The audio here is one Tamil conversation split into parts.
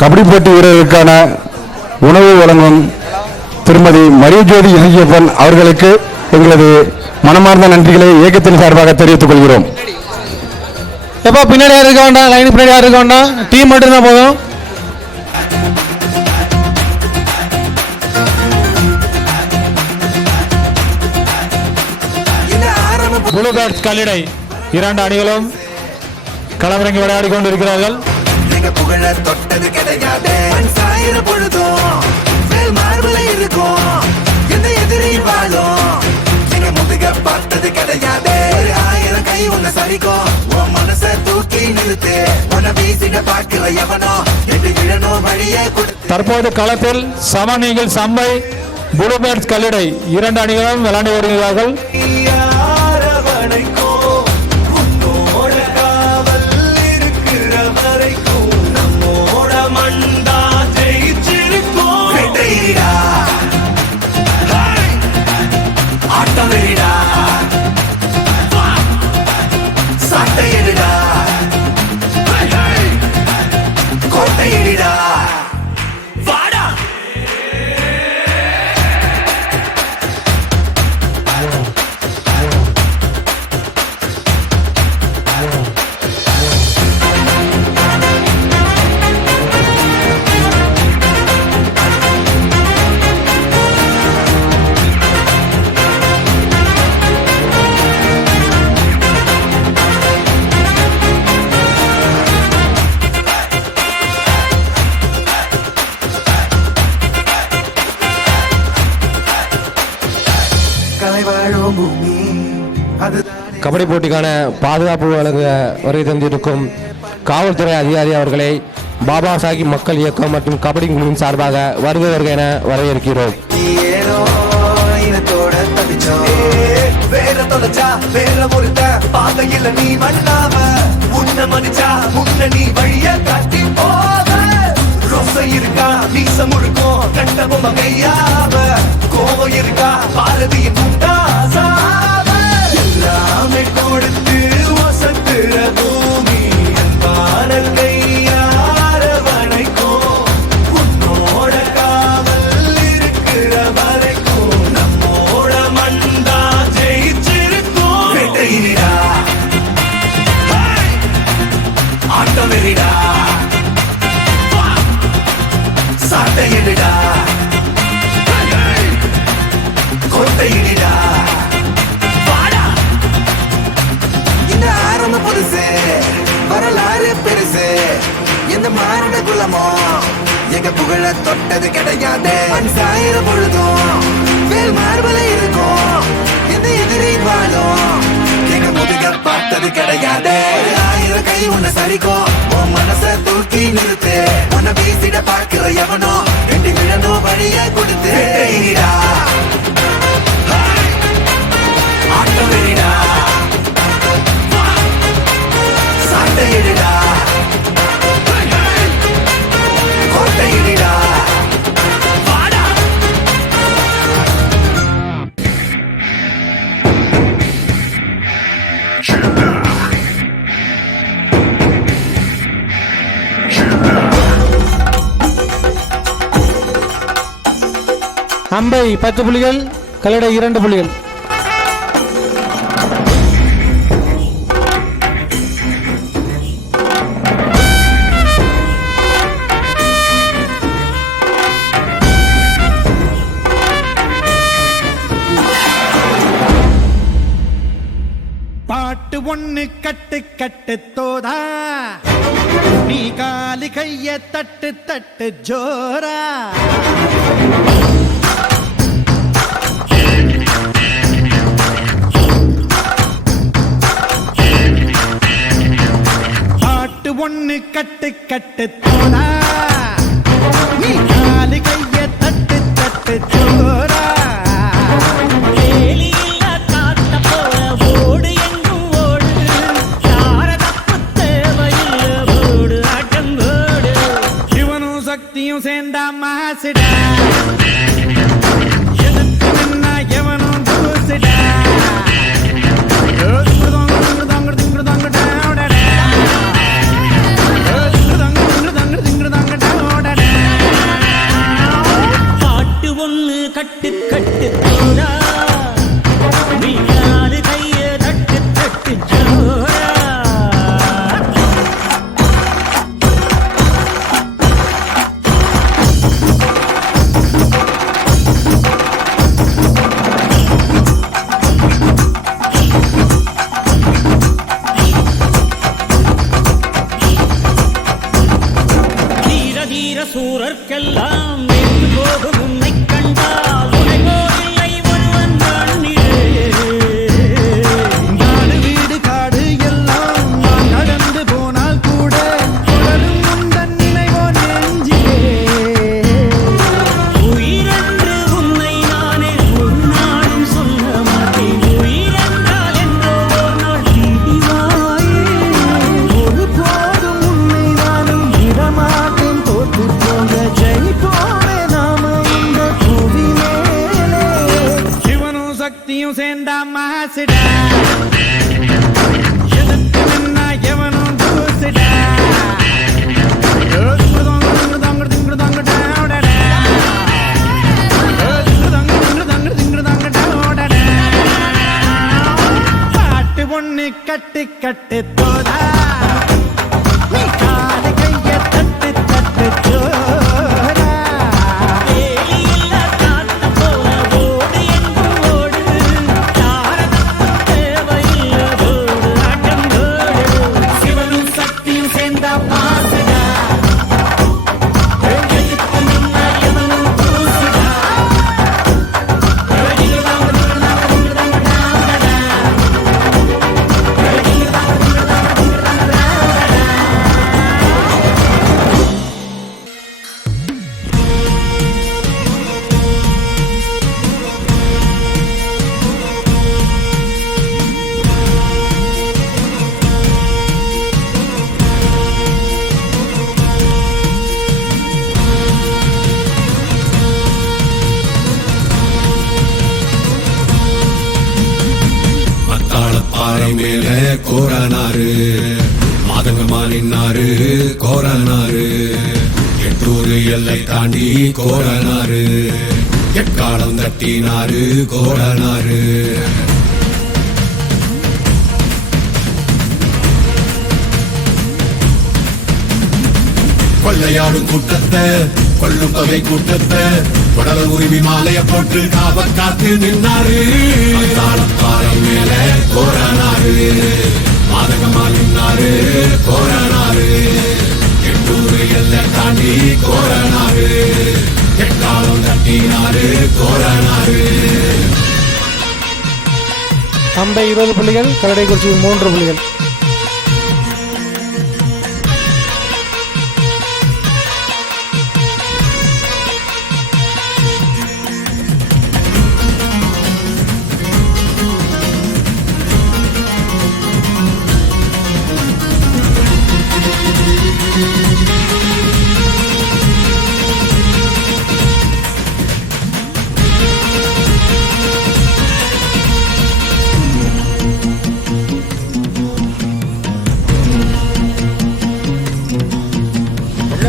கபடி போட்டி வீரர்களுக்கான உணவு வழங்கும் திருமதி மரியஜோதி இசையப்பன் அவர்களுக்கு எங்களது மனமார்ந்த நன்றிகளை இயக்கத்தின் சார்பாக தெரிவித்துக் கொள்கிறோம். எப்போ பின்னாடி இருக்க வேண்டாம், லைன் பின்னாடி இருக்க வேண்டாம், டீம் மட்டும்தான் போதும். ப்ளூ பேர்ட்ஸ் கல்லிடை 2 அணிகளும் களமிறங்கி விளையாடி கொண்டிருக்கிறார்கள். தற்போது களத்தில் சமன் ஈகிள்ஸ் சம்பை ப்ளூ பேர்ட்ஸ் கல்லிடை 2 அணிகளும் விளையாடி வருகிறார்கள். கபடி போட்டிக்கான பாதுகாப்பு வழங்க வருகை தந்திருக்கும் காவல்துறை அதிகாரி அவர்களை பாபா சாஹிப் மக்கள் இயக்கம் மற்றும் கபடி குழுவின் சார்பாக வருக என வரவேற்கிறோம். கொடுத்து வசத்துற பூமி அன்பான கையார வணைக்கும் உன்னோட காவல் இருக்கிற வரைக்கும் நம்மோட மண்டா ஜெயிச்சிருக்கும். வெட்டையிடா ஆட்டம் வெறிடா சாட்டையிடா கொட்டையிடா வரலாறு பெருசு எந்த மாநில குலமோ எங்க புகழ தொட்டது கிடையாது. சாயிர பொழுதும் வேல் மார்பல இருக்கும் எந்த எதிரி வாழும் எங்க முதுக பார்த்தது கிடையாது. 1000 கை உன்னை சரிக்கும் உன் மனச தூக்கி நிறுத்து உன்னை வீசிட பார்க்கிற எவனோ 2 விழனும் வழியை கொடுத்து ஆட்டம் வெறிடா சாட்டையிடா கோட்டையிடா அம்பை 10 புள்ளிகள், கல்லடை 2 புள்ளிகள். பாட்டு ஒண்ணு கட்டு கட்டு தோதா நீ காலி கைய தட்டு தட்டு ஜோரா. பாட்டு ஒண்ணு கட்டு கட்டு தோதா நீ காலி கைய தட்டு தட்டு ஜோரா. சேர்ந்தா மாசுடா எவனும் தூசுடா சக்தியும் சேர்ந்தா மாசுடா எதிர்த்து நின்னா எவனும் தூசுடா பாட்டு ஒண்ணு கட்டு கட்டு தோடா நீ காது கைய தட்டு தட்டு ஜோரா சிவனும் சக்தியும் சேர்ந்தா மாசுடா எதிர்த்து நின்னா எவனும் தூசுடா பாறை மேல கோரானாரு மாதங்கமா நின்னாரு கோரானாரு எட்டூரு எல்லை தாண்டி கோரானாரு எக்காலம் தட்டினாரு கோரானாரு கொள்ளையாடும் கூட்டத்தை கொள்ளும் தொகை கூட்டத்தை உடல உரிமை மாலைய போட்டு காவ காத்து நின்னாரு பாறை மேல கோரானாரு மாதகமா நின்னாரு கோரானாரு எட்டூரு எல்லை தாண்டி கோரானாரு எக்காலம் தட்டினாரு கோரானாரு அம்பை 20 புள்ளிகள், கரடைக்குறிச்சி 3 புள்ளிகள்.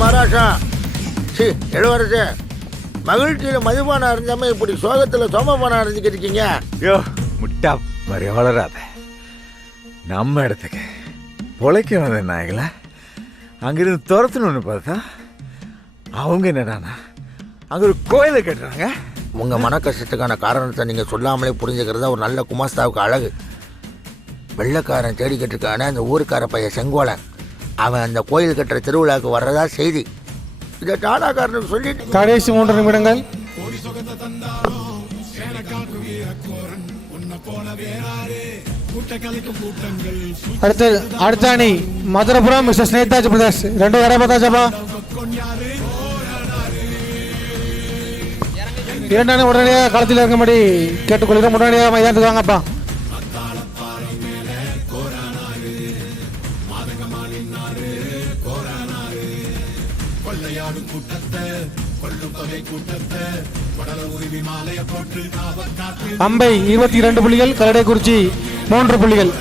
மகாராஷா சி இளவரசே மகிழ்ச்சியில் மதுபானம் அறிஞ்சாம இப்படி சோகத்தில் சோமபானம் அறிஞ்சிக்கிட்டு இருக்கீங்க. யோ முட்டா மாதிரி வளராத. நம்ம இடத்துக்கு பொழைக்க வந்த நாய்களா அங்கிருந்து துரத்தணும்னு பார்த்தா அவங்க என்னடானா அங்கே ஒரு கோயிலை கட்டுறாங்க. உங்கள் மன கஷ்டத்துக்கான காரணத்தை நீங்கள் சொல்லாமலே புரிஞ்சுக்கிறதா ஒரு நல்ல குமாஸ்தாவுக்கு அழகு. வெள்ளைக்காரன் தேடிக்கிட்டு இருக்கான அந்த ஊருக்கார பையன் செங்கோலன் அவன் அந்த கோயில் கட்டுற திருவிழாவுக்கு வர்றதா செய்தி. இதை டாடாக்காரனுக்கு சொல்லிட்டு கடைசி 3 நிமிடங்கள். அடுத்த அணி மதுரபுரம் மிஸ்டர் ஸ்னேதாஜ் பிரதர்ஸ் 2 யாரா பார்த்தாச்சப்பா. 2 அணி உடனடியாக களத்தில் இருக்கும்படி கேட்டுக்கொள்கிறோம். உடனடியாக மைதானத்துக்கு வாங்கப்பா. அம்பை 22 புள்ளிகள், கரடைக்குறிச்சி 3 புள்ளிகள்.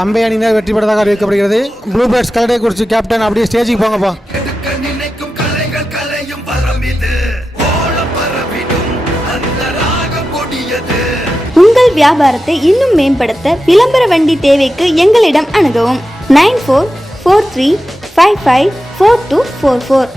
அம்பை அணியினர் வெற்றி பெற்றதாக அறிவிக்கப்படுகிறது. ப்ளூ பேர்ட்ஸ் கலடை குறிச்சி கேப்டன் அப்படியே ஸ்டேஜுக்கு போங்கப்பா. நினைக்கும் கலைகள் கலையும் பரமிது பரவிடும் அந்த ராகம் கொடியது. உங்கள் வியாபாரத்தை இன்னும் மேம்படுத்த விளம்பர வண்டி தேவைக்கு எங்களிடம் அணுகவும். 9443554244